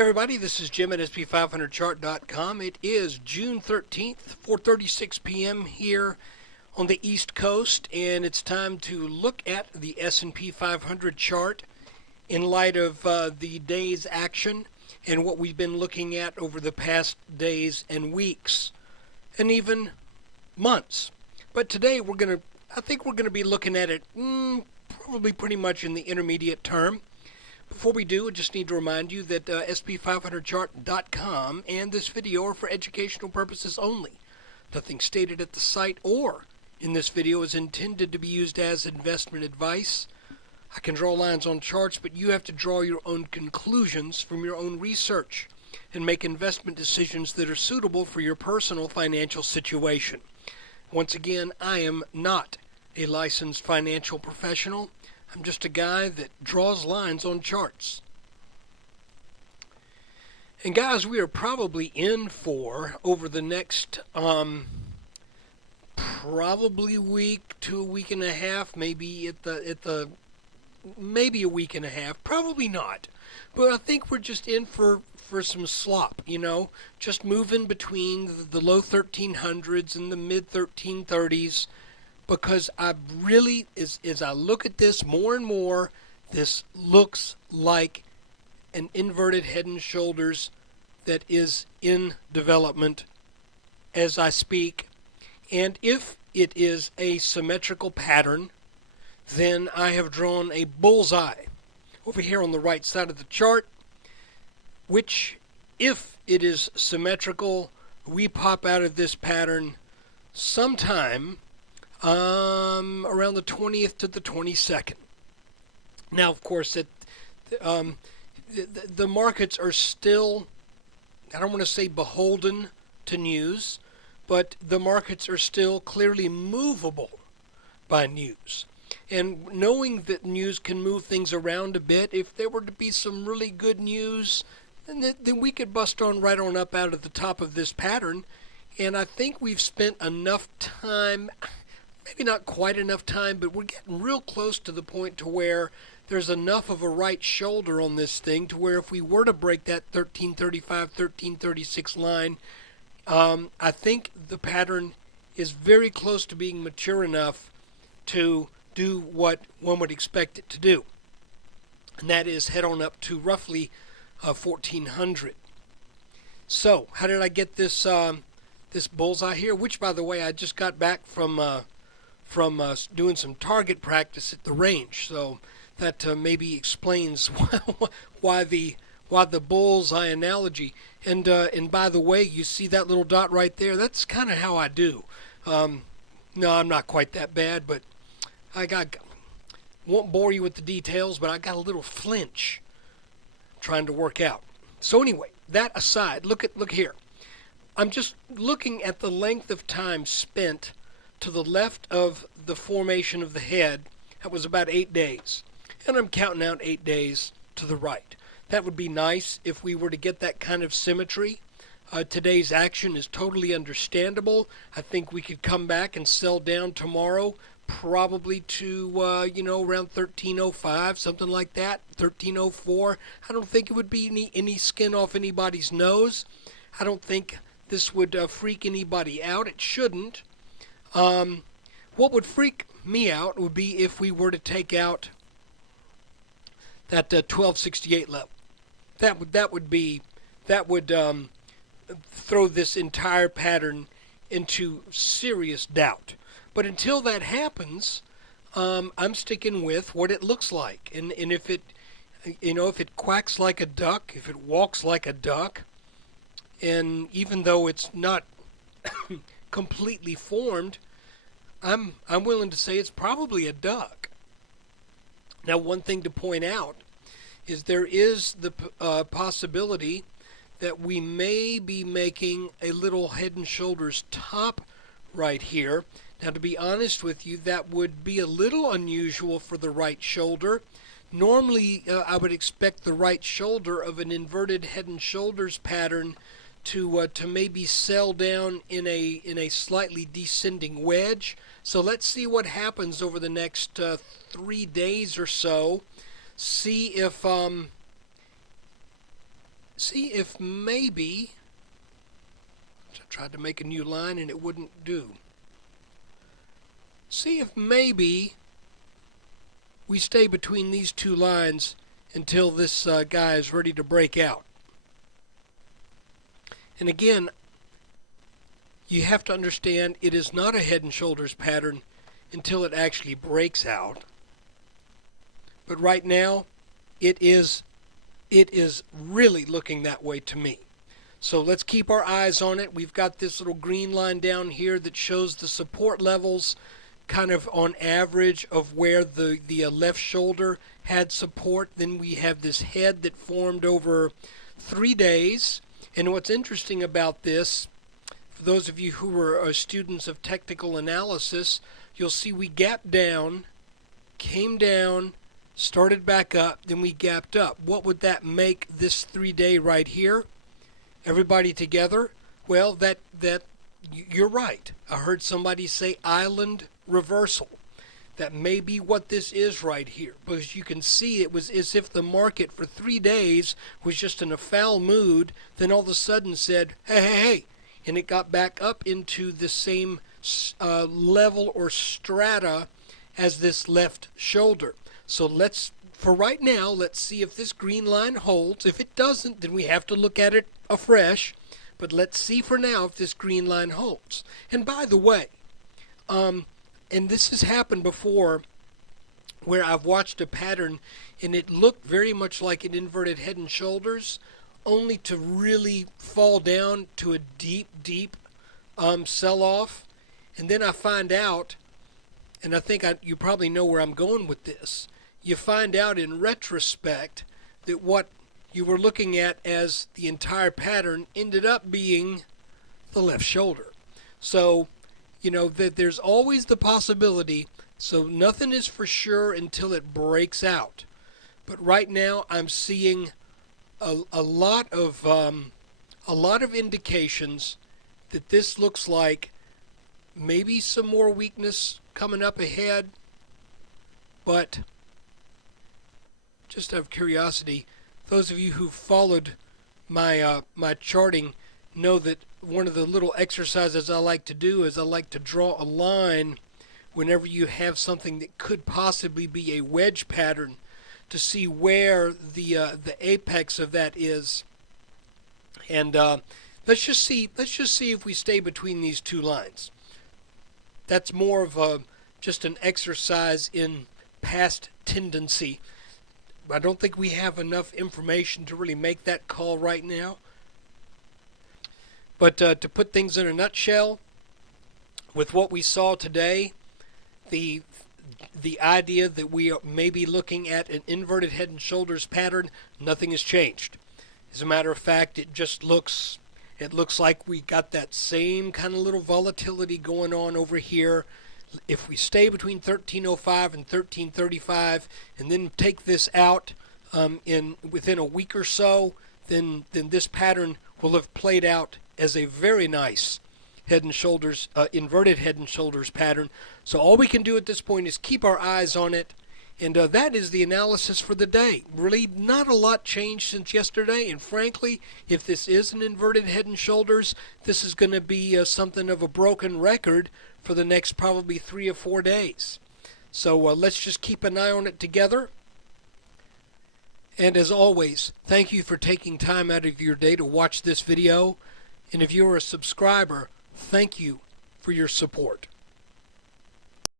Hey everybody, this is Jim at SP500chart.com. It is June 13th, 4:36 p.m. here on the East Coast, and it's time to look at the S&P 500 chart in light of the day's action and what we've been looking at over the past days and weeks and even months. But today I think we're going to be looking at it probably pretty much in the intermediate term. Before we do, I just need to remind you that SP500chart.com and this video are for educational purposes only. Nothing stated at the site or in this video is intended to be used as investment advice. I can draw lines on charts, but you have to draw your own conclusions from your own research and make investment decisions that are suitable for your personal financial situation. Once again, I am not a licensed financial professional. I'm just a guy that draws lines on charts. And guys, we are probably in for, over the next probably week to a week and a half, maybe maybe a week and a half, probably not. But I think we're just in for some slop, just moving between the low 1300s and the mid 1330s. Because I really, as I look at this more and more, this looks like an inverted head and shoulders that is in development as I speak. And if it is a symmetrical pattern, then I have drawn a bullseye over here on the right side of the chart, which, if it is symmetrical, we pop out of this pattern sometime around the 20th to the 22nd. Now, of course, the markets are still, I don't want to say beholden to news, but the markets are still clearly movable by news. And knowing that news can move things around a bit, if there were to be some really good news, then we could bust on right on up out of the top of this pattern. And I think we've spent enough time, maybe not quite enough time, but we're getting real close to the point to where there's enough of a right shoulder on this thing to where if we were to break that 1335, 1336 line, I think the pattern is very close to being mature enough to do what one would expect it to do. And that is head on up to roughly 1400. So, how did I get this this bullseye here? Which, by the way, I just got back from doing some target practice at the range, so that maybe explains why the bullseye analogy. And by the way, you see that little dot right there? That's kind of how I do. No, I'm not quite that bad, but won't bore you with the details, but I got a little flinch trying to work out. So anyway, that aside, look here. I'm just looking at the length of time spent to the left of the formation of the head. That was about 8 days. And I'm counting out 8 days to the right. That would be nice if we were to get that kind of symmetry. Today's action is totally understandable. I think we could come back and sell down tomorrow, probably to, around 1305, something like that, 1304. I don't think it would be any skin off anybody's nose. I don't think this would freak anybody out. It shouldn't. What would freak me out would be if we were to take out that 1268 level. That would throw this entire pattern into serious doubt. But until that happens, I'm sticking with what it looks like. And if it quacks like a duck, if it walks like a duck, and even though it's not completely formed, I'm willing to say it's probably a duck. Now, one thing to point out is there is the possibility that we may be making a little head and shoulders top right here. Now, to be honest with you, that would be a little unusual for the right shoulder. Normally, I would expect the right shoulder of an inverted head and shoulders pattern to maybe sell down in a slightly descending wedge. So let's see what happens over the next 3 days or so. See if see if maybe, I tried to make a new line and it wouldn't do. See if maybe we stay between these two lines until this guy is ready to break out. And again, you have to understand it is not a head and shoulders pattern until it actually breaks out. But right now, it is really looking that way to me. So let's keep our eyes on it. We've got this little green line down here that shows the support levels kind of on average of where the left shoulder had support. Then we have this head that formed over 3 days. And what's interesting about this, for those of you who were students of technical analysis, you'll see we gapped down, came down, started back up, then we gapped up. What would that make this 3-day right here? Everybody together? Well, that you're right. I heard somebody say island reversal. That may be what this is right here, because you can see it was as if the market for 3 days was just in a foul mood, then all of a sudden said, hey, hey, hey, and it got back up into the same level or strata as this left shoulder. So for right now, let's see if this green line holds. If it doesn't, then we have to look at it afresh. But let's see for now if this green line holds. And by the way, and this has happened before where I've watched a pattern and it looked very much like an inverted head and shoulders, only to really fall down to a deep, deep sell-off. And then I find out, and I think you probably know where I'm going with this, you find out in retrospect that what you were looking at as the entire pattern ended up being the left shoulder. So, you know, that there's always the possibility, so nothing is for sure until it breaks out. But right now I'm seeing a lot of indications that this looks like maybe some more weakness coming up ahead. But just out of curiosity, those of you who followed my my charting know that one of the little exercises I like to do is I like to draw a line whenever you have something that could possibly be a wedge pattern to see where the apex of that is. And let's just see if we stay between these two lines. That's more of just an exercise in past tendency. I don't think we have enough information to really make that call right now. But to put things in a nutshell, with what we saw today, the idea that we may be looking at an inverted head and shoulders pattern, nothing has changed. As a matter of fact, it looks like we got that same kind of little volatility going on over here. If we stay between 1305 and 1335 and then take this out within a week or so, then this pattern will have played out as a very nice head and shoulders, inverted head and shoulders pattern. So all we can do at this point is keep our eyes on it. And that is the analysis for the day. Really not a lot changed since yesterday. And frankly, if this is an inverted head and shoulders, this is going to be something of a broken record for the next probably 3 or 4 days. So let's just keep an eye on it together. And as always, thank you for taking time out of your day to watch this video. And if you're a subscriber, thank you for your support.